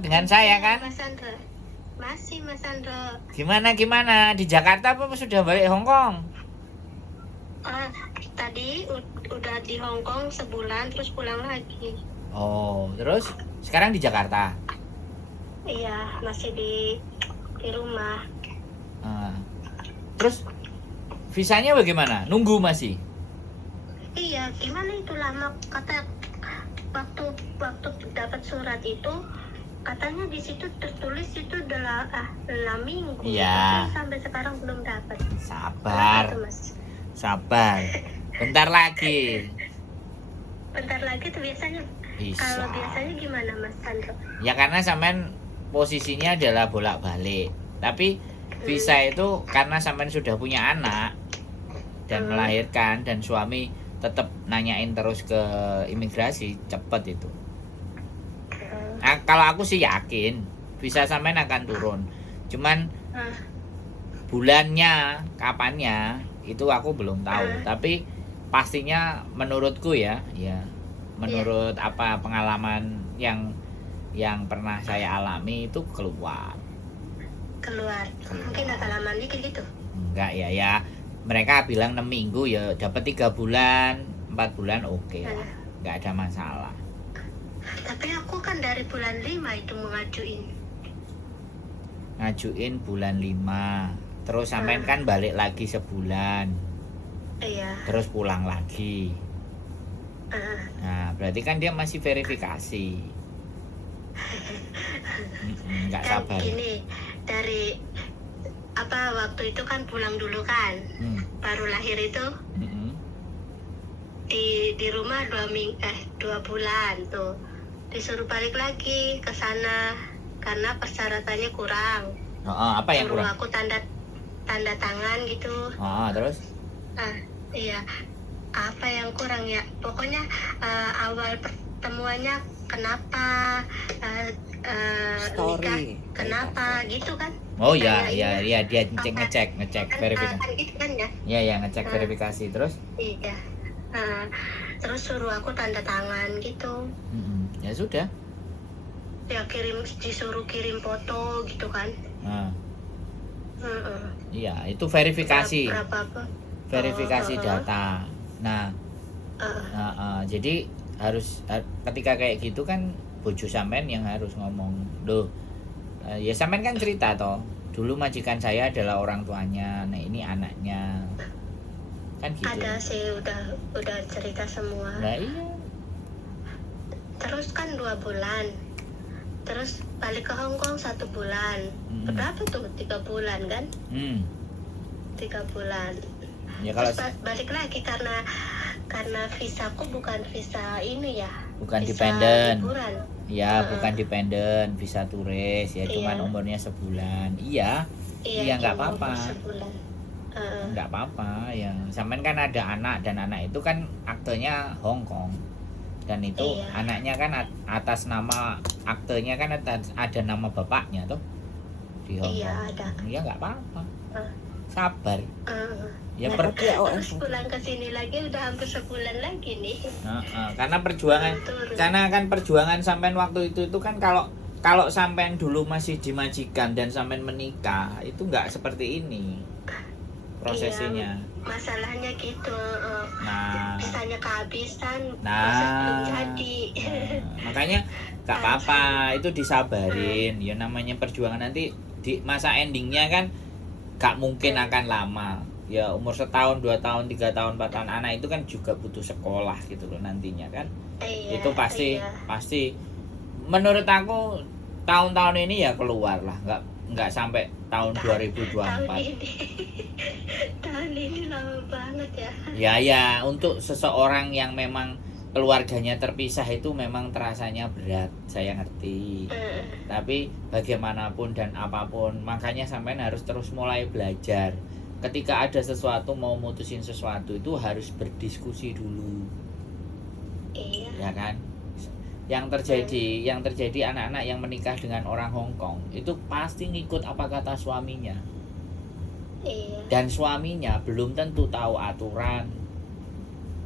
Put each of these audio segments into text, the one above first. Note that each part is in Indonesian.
Dengan saya kan? Mas Andro. Masih Mas Andro. Gimana? Di Jakarta apa sudah balik Hong Kong? Tadi udah di Hong Kong sebulan terus pulang lagi. Oh, terus sekarang di Jakarta? Iya, masih di rumah. Terus visanya bagaimana? Nunggu masih? Iya, gimana itu lama, kata waktu dapat surat itu katanya di situ tertulis itu adalah 6 minggu. Iya. Tapi sampai sekarang belum dapat. Sabar. Itu, Mas. Sabar. Bentar lagi. Bentar lagi tuh biasanya. Bisa. Kalau biasanya gimana Mas Andro? Ya karena sampean posisinya adalah bolak-balik. Tapi visa itu karena sampean sudah punya anak dan melahirkan dan suami tetap nanyain terus ke imigrasi, cepet itu. Nah, kalau aku sih yakin visa sampean akan turun. Cuman bulannya, kapannya itu aku belum tahu. Tapi pastinya menurutku ya, menurut apa pengalaman yang pernah saya alami itu keluar. Mungkin agak lama dikit gitu. Enggak ya mereka bilang 6 minggu ya dapat 3 bulan 4 bulan oke lah. Enggak ada masalah. Tapi aku kan dari bulan 5 itu ngajuin bulan 5 terus sampean kan balik lagi sebulan. Iya. Terus pulang lagi. Nah berarti kan dia masih verifikasi. Enggak Kan sabar. gini, dari waktu itu kan pulang dulu kan, baru lahir itu di rumah 2 bulan tuh disuruh balik lagi ke sana karena persyaratannya kurang. Apa yang kurang? Aku tanda tangan gitu. Terus? Iya. Apa yang kurang ya? Pokoknya awal pertemuannya kenapa, nikah kenapa gitu kan? Oh iya dia ngecek verifikasi. Gitu kan ya? Iya ngecek verifikasi terus? Iya. Terus suruh aku tanda tangan gitu. Ya sudah. Ya disuruh kirim foto gitu kan? Iya itu verifikasi. Verifikasi Oh. data. Nah, jadi harus ketika kayak gitu kan bojo sampean yang harus ngomong loh. Ya sampean kan cerita toh. Dulu majikan saya adalah orang tuanya. Nah ini anaknya. Kan gitu. Ada sih udah cerita semua. Nah iya. Terus kan 2 bulan. Terus balik ke Hong Kong 1 bulan. Berapa tuh? 3 bulan kan? 3 bulan. Ya kalau terus balik lagi karena visaku bukan visa ini ya. Bukan visa dependen. Liburan. Ya, bukan dependen, visa turis ya, cuman umurnya sebulan. Iya nggak apa-apa. Nggak apa-apa. Yang sampean kan ada anak dan anak itu kan aktenya Hong Kong. Dan itu anaknya kan atas nama aktenya kan ada nama bapaknya tuh di Hong Kong. Iya, ada. Ya nggak apa-apa. Sabar. Ya terus pulang ke sini lagi udah hampir sebulan lagi nih. Karena perjuangan sampean waktu itu kan kalau sampean dulu masih dimajikan dan sampean menikah itu nggak seperti ini prosesinya. Iya, masalahnya gitu. Bisanya kehabisan. Belum jadi. Makanya nggak apa-apa itu disabarin. Ya namanya perjuangan nanti di masa endingnya kan nggak mungkin akan lama. Ya umur 1 tahun, 2 tahun, 3 tahun, 4 tahun anak itu kan juga butuh sekolah gitu loh nantinya kan. Itu pasti menurut aku tahun-tahun ini ya keluar lah, nggak sampai tahun 2024. Tahun ini lama banget ya. Ya untuk seseorang yang memang keluarganya terpisah itu memang terasanya berat, saya ngerti. Tapi bagaimanapun dan apapun, makanya sampean harus terus mulai belajar. Ketika ada sesuatu mau mutusin sesuatu itu harus berdiskusi dulu. Iya. Ya kan? Yang terjadi anak-anak yang menikah dengan orang Hong Kong itu pasti ngikut apa kata suaminya. Iya. Dan suaminya belum tentu tahu aturan.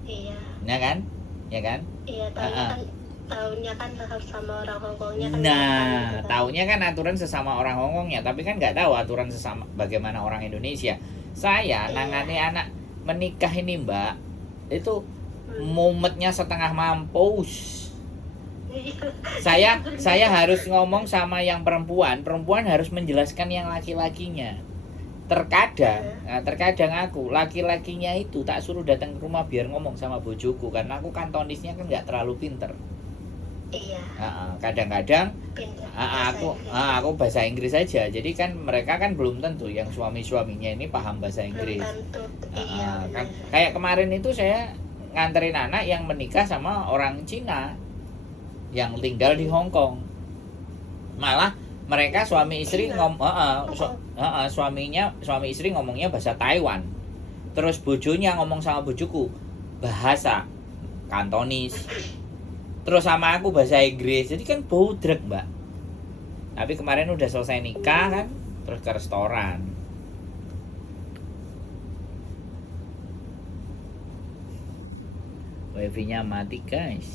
Iya. Ya kan? Iya, tapi kan Taunya kan harus sama orang Hongkongnya kan. Nah, taunya kan aturan sesama orang Hongkongnya, tapi kan nggak tahu aturan sesama bagaimana orang Indonesia. Saya nangani anak menikah ini Mbak, itu mumetnya setengah mampus. Saya harus ngomong sama yang perempuan harus menjelaskan yang laki-lakinya. Terkadang aku laki-lakinya itu tak suruh datang ke rumah biar ngomong sama bojoku karena aku kantonisnya kan nggak terlalu pinter. Iya. Kadang-kadang aku bahasa Inggris saja. Jadi kan mereka kan belum tentu yang suaminya ini paham bahasa Inggris. Kan kayak kemarin itu saya nganterin anak yang menikah sama orang Cina yang tinggal di Hong Kong. Malah mereka suami istri suami istri ngomongnya bahasa Taiwan. Terus bojonya ngomong sama bojoku bahasa Kantonis. Terus sama aku bahasa Inggris. Jadi kan boudrek, Mbak. Tapi kemarin udah selesai nikah kan, terus ke restoran. Wifi-nya mati, guys.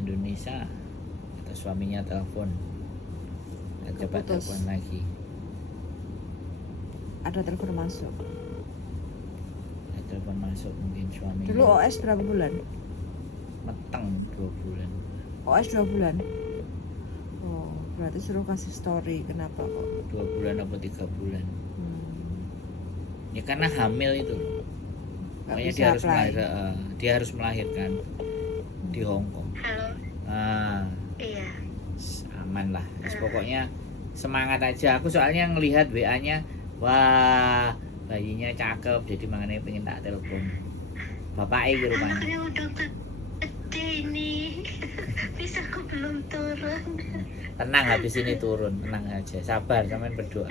Indonesia. Atau suaminya telepon. Coba telepon lagi. Ada telepon masuk. Ada telepon masuk mungkin suaminya. Dulu OS berapa bulan? Meteng 2 bulan. OS 2 bulan. Oh, berarti suruh kasih story kenapa kok? 2 bulan atau 3 bulan. Ya karena hamil itu. Makanya dia harus melahirkan di Hong Kong. Halo. Iya. Aman lah. Pokoknya semangat aja. Aku soalnya ngelihat WA-nya, wah, bayinya cakep jadi makanya pengen tak telepon. Bapaknya ke rumahnya. Anaknya udah gede ini. Bisa aku belum turun. Tenang, habis ini turun, tenang aja. Sabar, sampean berdoa.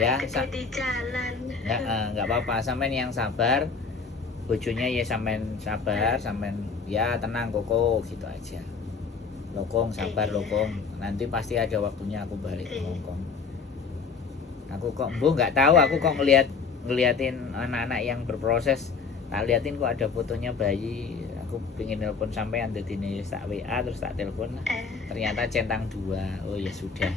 Ya, di jalan. Ya, nggak apa-apa. Sampean yang sabar. Bojonya ya sampean sabar, sampean ya tenang koko gitu aja. Lokong, sabar lokong. Nanti pasti ada waktunya aku balik ke Hong Kong. Aku kok nggak tahu, aku kok ngeliatin anak-anak yang berproses. Tak liatin kok ada fotonya bayi. Aku pengen telepon sampean jadi ini tak WA terus tak telepon. Ternyata centang 2. Oh ya sudah.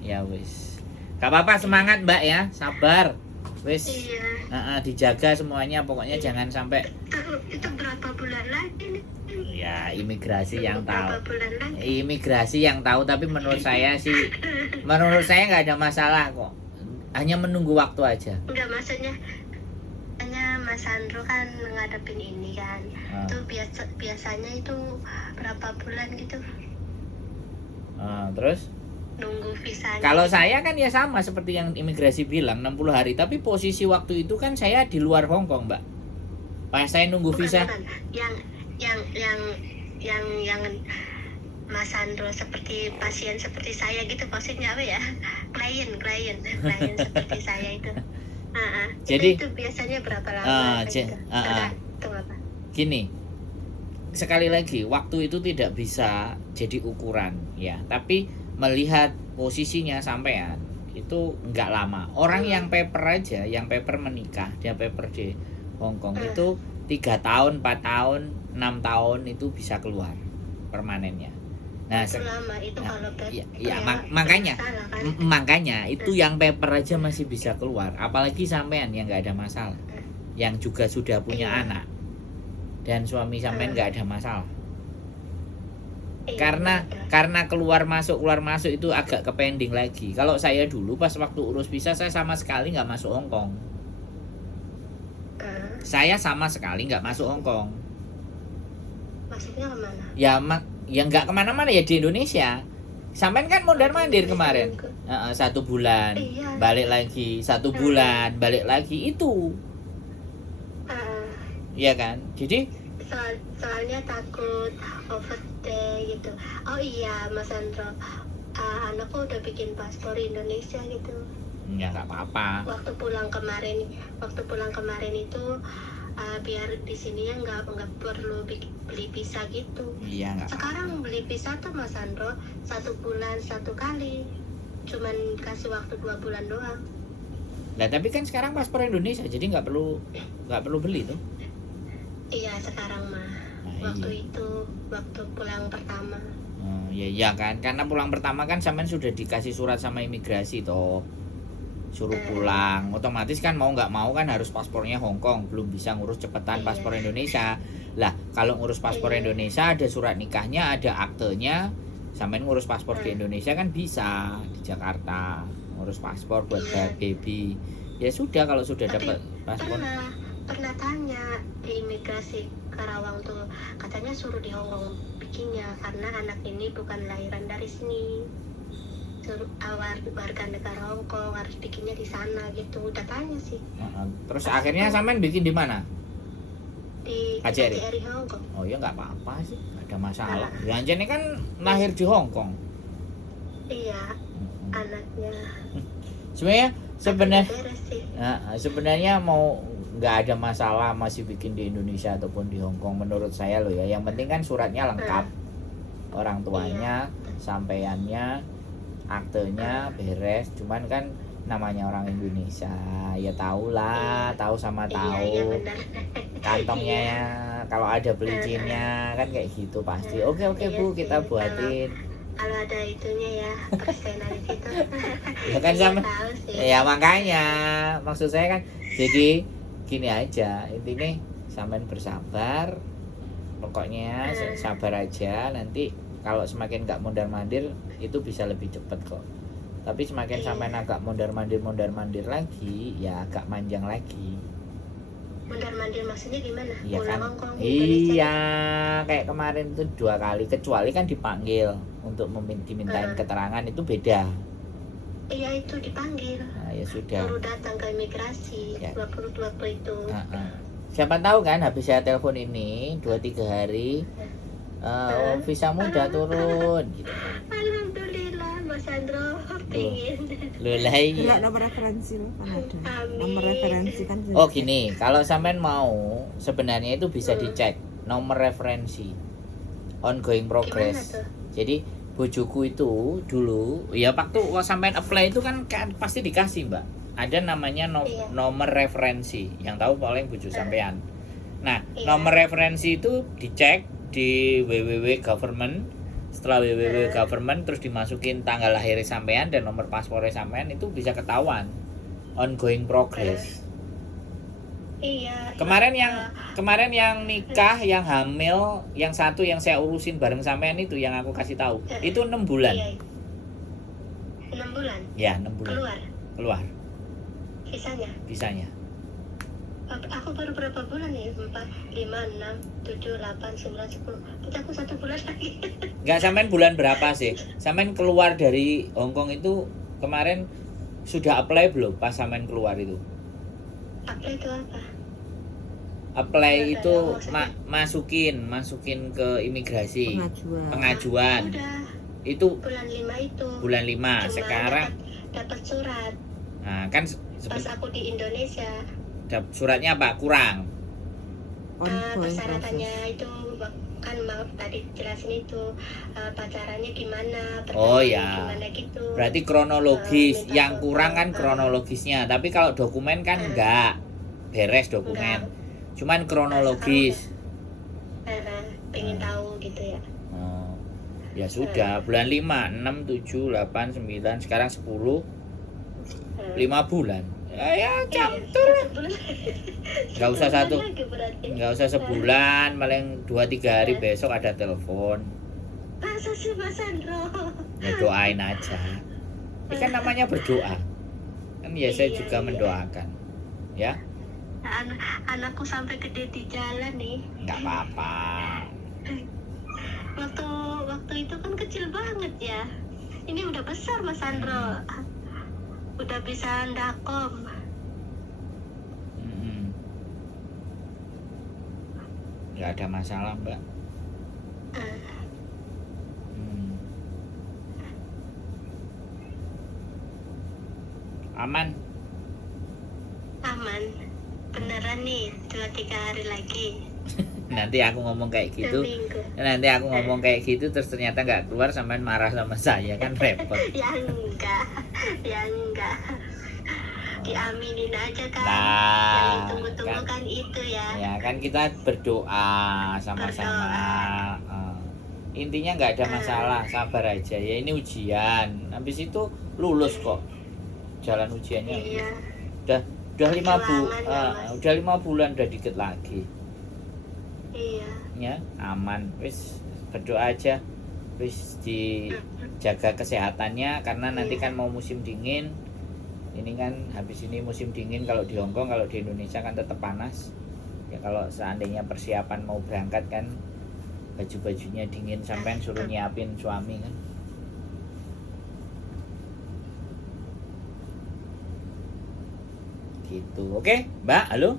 Ya wis. Gak apa-apa, semangat Mbak ya, sabar. Wis. Iya. Dijaga semuanya, pokoknya jangan sampai. Itu berapa bulan lagi nih? Ya imigrasi yang tahu. Berapa bulan lagi? Imigrasi yang tahu, tapi menurut saya nggak ada masalah kok. Hanya menunggu waktu aja. Enggak, maksudnya hanya Mas Sandro kan ngadepin ini kan. Itu biasanya itu berapa bulan gitu? Terus? Nunggu visanya. Kalau saya kan ya sama seperti yang imigrasi bilang 60 hari, tapi posisi waktu itu kan saya di luar Hong Kong, Mbak. Pas saya nunggu visa. Bukan. Yang Mas Sandro seperti pasien seperti saya gitu, maksudnya apa ya? Klien seperti saya itu. Jadi itu biasanya berapa lama? Tergantung apa? Gini. Sekali lagi, waktu itu tidak bisa jadi ukuran ya, tapi melihat posisinya sampean itu enggak lama. Orang yang paper menikah, dia paper di Hong Kong itu 3 tahun, 4 tahun, 6 tahun itu bisa keluar permanennya. Nah, itu lama itu kalau makanya itu yang paper aja masih bisa keluar, apalagi sampean yang enggak ada masalah, yang juga sudah punya anak dan suami sampean enggak ada masalah. Karena keluar masuk itu agak ke pending lagi. Kalau saya dulu pas waktu urus visa saya sama sekali nggak masuk Hong Kong. Saya sama sekali nggak masuk Hong Kong. Maksudnya kemana? Ya nggak kemana-mana ya di Indonesia. Sampean kan mondar-mandir kemarin. 1 bulan, balik lagi 1 bulan, balik lagi itu. Iya kan? Jadi soalnya takut overstay gitu. Oh iya Mas Sandro, anakku udah bikin paspor Indonesia gitu. Ya nggak apa-apa. Waktu pulang kemarin itu biar di sini ya nggak perlu beli visa gitu. Iya nggak. Sekarang beli visa tuh Mas Sandro 1 bulan 1 kali, cuman kasih waktu 2 bulan doang. Nah tapi kan sekarang paspor Indonesia jadi nggak perlu beli tuh. Iya sekarang mah. Nah waktu itu, waktu pulang pertama. Ya kan, karena pulang pertama kan sampean sudah dikasih surat sama imigrasi toh, suruh pulang. Otomatis kan mau nggak mau kan harus paspornya Hong Kong, belum bisa ngurus cepetan paspor Indonesia. Lah kalau ngurus paspor Indonesia ada surat nikahnya, ada aktenya, sampean ngurus paspor di Indonesia kan bisa di Jakarta ngurus paspor buat baby. Ya sudah, kalau sudah dapat paspor. Pernah tanya di imigrasi Karawang tuh, katanya suruh di Hong Kong bikinnya karena anak ini bukan lahiran dari sini, suruh warga negara Hong Kong, harus bikinnya di sana gitu. Udah tanya sih. Terus akhirnya sampean bikin di mana? Di KJRI Hong Kong. Oh ya nggak apa-apa sih, nggak ada masalah. Ya ini kan lahir di Hong Kong. Iya, anaknya. Sebenarnya mau nggak ada masalah masih bikin di Indonesia ataupun di Hong Kong menurut saya loh ya. Yang penting kan suratnya lengkap, orang tuanya, sampaiannya, aktenya beres. Cuman kan namanya orang Indonesia ya tahu lah, tahu sama tahu. Kantongnya kalau ada pelicinnya kan kayak gitu pasti. Oke Bu, kita buatin. Kalau ada itunya ya, persenan itu. Ya kan sama. Ya makanya maksud saya kan jadi gini aja, intinya sampean bersabar, pokoknya sabar aja. Nanti kalau semakin nggak mondar-mandir itu bisa lebih cepat kok. Tapi semakin sampean agak mondar-mandir lagi, ya agak manjang lagi. Mondar-mandir maksudnya gimana? Iya kan? Hongkong, Iya, kayak kemarin itu 2 kali, kecuali kan dipanggil untuk dimintain keterangan itu beda. Iya itu dipanggil. Nah, ya sudah. Baru datang ke imigrasi ya. 20 itu. Siapa tahu kan habis saya telepon ini 2-3 hari visamu udah turun gitu. Alhamdulillah Mas Sandro pingin. Loh lah iya. Nomor referensi lo kan ada. Nomor referensi kan. Oh gini, kalau sampean mau sebenarnya itu bisa dicek nomor referensi ongoing progress. Jadi bojoku itu dulu ya waktu sampean apply itu kan pasti dikasih Mbak, ada namanya nomor referensi, yang tahu paling bojo sampean. Nah nomor referensi itu dicek di www.government, setelah www.government terus dimasukin tanggal lahir sampean dan nomor paspornya sampean, itu bisa ketahuan ongoing progress. Iya. Kemarin yang nikah, yang hamil, yang satu yang saya urusin bareng sampean itu yang aku kasih tahu. Itu 6 bulan. Iya. 6 bulan. Ya, 6 bulan. Keluar. Visanya. Aku baru berapa bulan ya? 4, 5, 6, 7, 8, 9, 10. Kita aku 1 bulan lagi. Enggak, sampean bulan berapa sih? Sampean keluar dari Hong Kong itu kemarin sudah apply belum pas sampean keluar itu? Apply itu apa? Apply itu masukin ke imigrasi. Pengajuan. Udah. Itu bulan 5 itu. Bulan 5. Cuma sekarang dapat surat. Nah, kan pas aku di Indonesia. Suratnya apa? Kurang. Persyaratannya itu kan maaf tadi jelasin itu pacarannya gimana, gimana gitu. Berarti kronologis, yang kurang kan kronologisnya. Tapi kalau dokumen kan enggak beres dokumen. Cuman kronologis. Pengen tahu gitu ya. Ya sudah, bulan 5, 6, 7, 8, 9, sekarang 10. 5 bulan. Ya campur. Enggak usah sebulan, paling 2-3 hari besok ada telepon. Masa sih Mas Sandro? Ya doain aja. Ini kan namanya berdoa. Kan ya saya juga mendoakan. Ya. Anakku sampai gede di jalan nih. Enggak apa-apa. Waktu itu kan kecil banget ya. Ini udah besar Mas Sandro. Udah bisa ndakom. Nggak ada masalah Mbak. Aman beneran nih 2-3 hari lagi. Nanti aku ngomong kayak gitu. Terus ternyata nggak keluar, sampean marah sama saya kan repot. Ya enggak. diaminin aja kan. Nah, Yang ditunggu-tunggu kan itu ya. Ya kan kita berdoa sama-sama. Intinya nggak ada masalah, sabar aja ya, ini ujian. Habis itu lulus kok. Jalan ujiannya. Iya. Udah 5 Perjuangan, bulan udah dikit lagi. Iya. Ya, aman. Wis berdoa aja. Wis dijaga kesehatannya karena nanti kan mau musim dingin. Ini kan habis ini musim dingin, kalau di Hongkong, kalau di Indonesia kan tetap panas. Ya kalau seandainya persiapan mau berangkat kan baju-bajunya dingin, sampean suruh nyiapin suami kan. Gitu. Oke, Mbak, halo.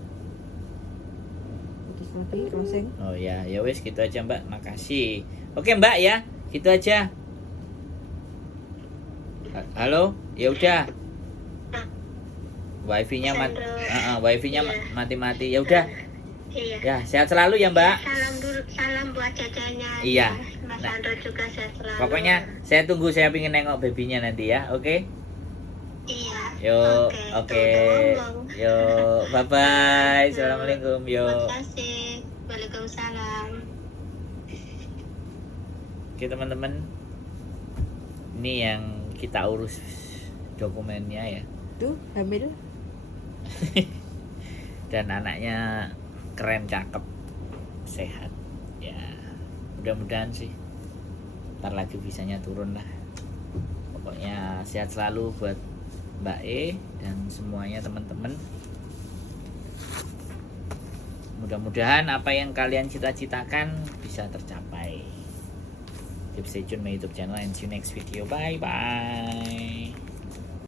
Putus lagi closing. Oh ya, ya wes gitu aja Mbak. Makasih. Oke Mbak ya, gitu aja. Halo, ya udah. Wifi-nya wifi-nya Iya. mati-mati. Ya udah. Iya. Ya, sehat selalu ya Mbak. Salam buat cacanya. Iya. Mas Nah, Sandro juga sehat selalu. Pokoknya saya tunggu, saya pengen nengok babynya nanti ya. Oke. Iya. Yo, Oke. oke. Ngomong. Yo, bye bye. Assalamualaikum. Yo. Terima kasih. Waalaikumsalam. Oke teman-teman. Ini yang kita urus dokumennya ya. Tuh, hamil. Dan anaknya keren, cakep, sehat ya, mudah-mudahan sih ntar lagi bisanya turun lah. Pokoknya sehat selalu buat Mbak E dan semuanya teman-teman. Mudah-mudahan apa yang kalian cita-citakan bisa tercapai. Keep stay tune my YouTube channel and see you next video. Bye bye.